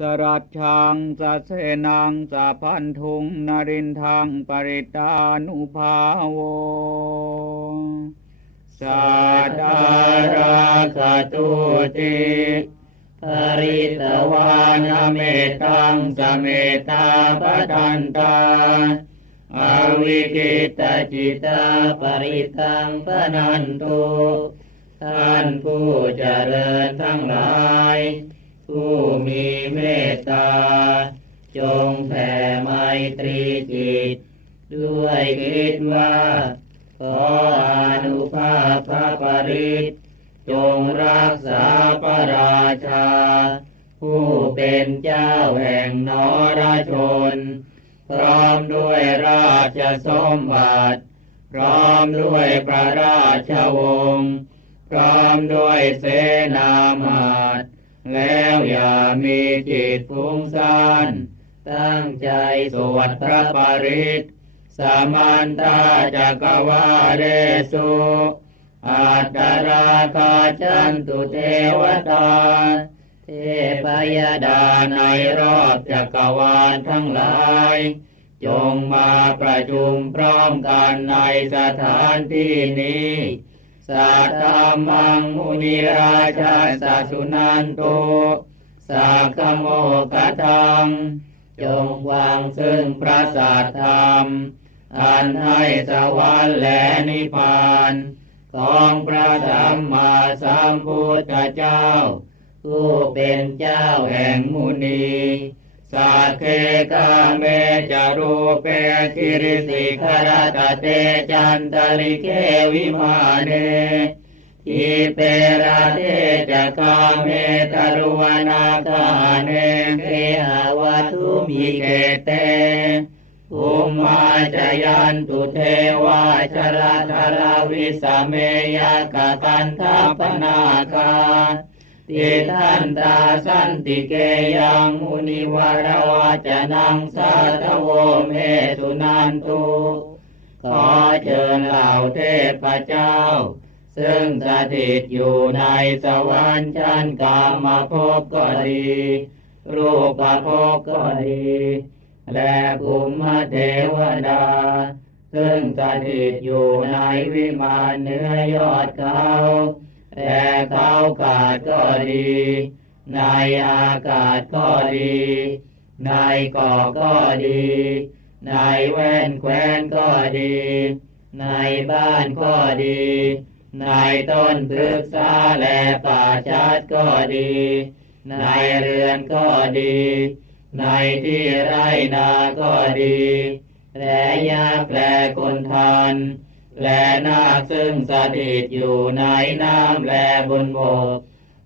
สรัจชังสะเสนังสะพันธุงนรินทังปริตานุภาโวสัตตาราคตุติปริตวานเมตังสเมตาปทันตาอวิกิตจิตาปริตังปนันตุท่านผู้เจริญทั้งหลาย ผู้มีเมตตา จงแผ่ไมตรีจิต ด้วยคิดว่า ขออนุภาพพระปริตจงรักษาพระราชา ผู้เป็นเจ้าแห่งนรชน พร้อมด้วยราชสมบัติ พร้อมด้วยพระราชวงศ์พร้อมด้วยเสนามาตร แล้วอย่ามีจิตฟุ้งซ่านตั้งใจสวดพระปริตสมันตาจักวาเรสุอัตตราคาจันตุเทวตา เทพยดาในรอบจักรวาลทั้งหลาย จงมาประชุมพร้อมกันในสถานที่นี้ สัตตามังมุนิราชาสัสุนันโตสักขโมกทังจงวางซึ่งพระสัทธรรม อันให้สวรรค์และนิพพานของพระสัมมาสัมพุทธเจ้าผู้เป็นเจ้าแห่งมุนี สักเกาเมจารูเปคิริสิขรตเตจันตลิเควิมาเนทิเปราเทจกาเมตรุวนาคาเนเคหาวัตุมิเกเตภูมาจยันตุเทวาชลาธาราวิสเมยกกันทัปนาคา ติทันตาสันติเกยังมุนิวรวาจนังสาทโวเมสุนันตุ ขอเชิญเหล่าเทพเจ้า ซึ่งสถิตอยู่ในสวรรค์ชั้นกามภพก็ดี รูปภพก็ดี และภูมิเทวดา ซึ่งสถิตอยู่ในวิมานเนื้อยอดเขา แต่เขากาดก็ดี ในอากาศก็ดี ในเกาะก็ดี ในแว่นแคว้นก็ดี ในบ้านก็ดี ในต้นพฤกษาและป่าชัดก็ดี ในเรือนก็ดี ในที่ไรนาก็ดี และยาแปลคนทาน และนาคซึ่งสถิตอยู่ในน้ำและบนบก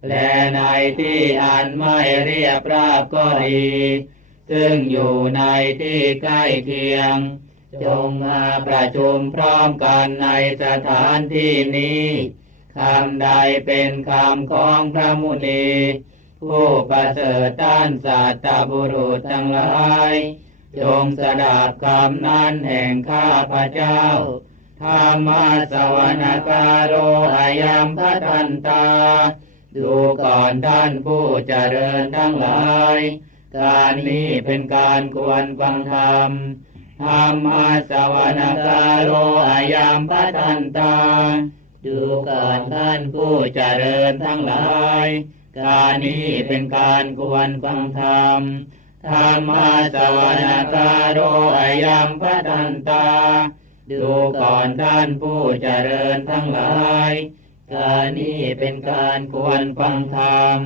และในที่อันไม่เรียบราบก็ดี ซึ่งอยู่ในที่ใกล้เคียง จงมาประชุมพร้อมกันในสถานที่นี้คำใดเป็นคำของพระมุนี ผู้ประเสริฐต้านสัตตบุรุษทั้งหลาย จงสดับคำนั้นแห่งข้าพระเจ้า ธรรมสวนกาโรอายัมพัทันตา ดูก่อนท่านผู้เจริญทั้งหลาย การนี้เป็นการควรฟังธรรมธรรมสวนกาโรอายัมพัทันตา ดูก่อนท่านผู้เจริญทั้งหลาย การนี้เป็นการควรฟังธรรมธรรมสวนกาโรอายัมพัทันตา ดูก่อนท่านผู้เจริญทั้งหลาย การนี้เป็นการควรฟังธรรม